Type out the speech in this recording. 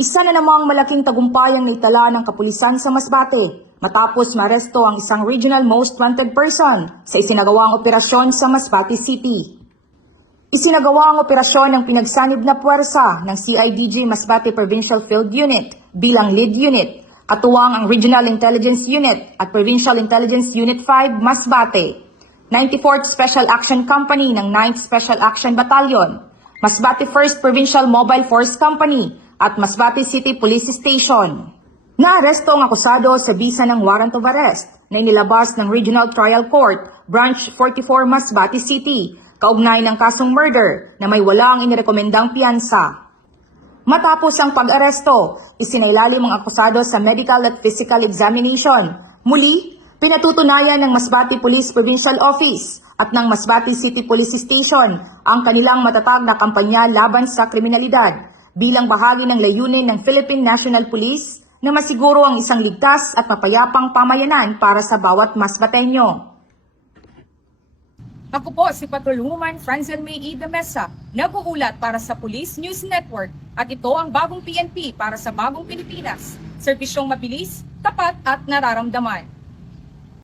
Isa na namang malaking tagumpay ang naitala ng kapulisan sa Masbate matapos maaresto ang isang regional most wanted person sa isinagawang operasyon sa Masbate City. Isinagawa ang operasyon ng pinagsanib na puwersa ng CIDG Masbate Provincial Field Unit bilang lead unit, katuwang ang Regional Intelligence Unit at Provincial Intelligence Unit 5 Masbate, 94th Special Action Company ng 9th Special Action Battalion, Masbate 1st Provincial Mobile Force Company at Masbate City Police Station. Naaresto ang akusado sa bisa ng warrant of arrest na inilabas ng Regional Trial Court, Branch 44 Masbate City, kaugnay ng kasong murder na may walang inirekomendang piyansa. Matapos ang pag-aresto, isinailalim ang akusado sa medical at physical examination. Muli, pinatutunayan ng Masbate Police Provincial Office at ng Masbate City Police Station ang kanilang matatag na kampanya laban sa kriminalidad bilang bahagi ng layunin ng Philippine National Police na masiguro ang isang ligtas at mapayapang pamayanan para sa bawat Masbateño. Ako po si Patrolwoman Franzen May E. de Mesa, nag-uulat para sa Police News Network at ito ang bagong PNP para sa bagong Pilipinas. Serbisyong mabilis, tapat at nararamdaman.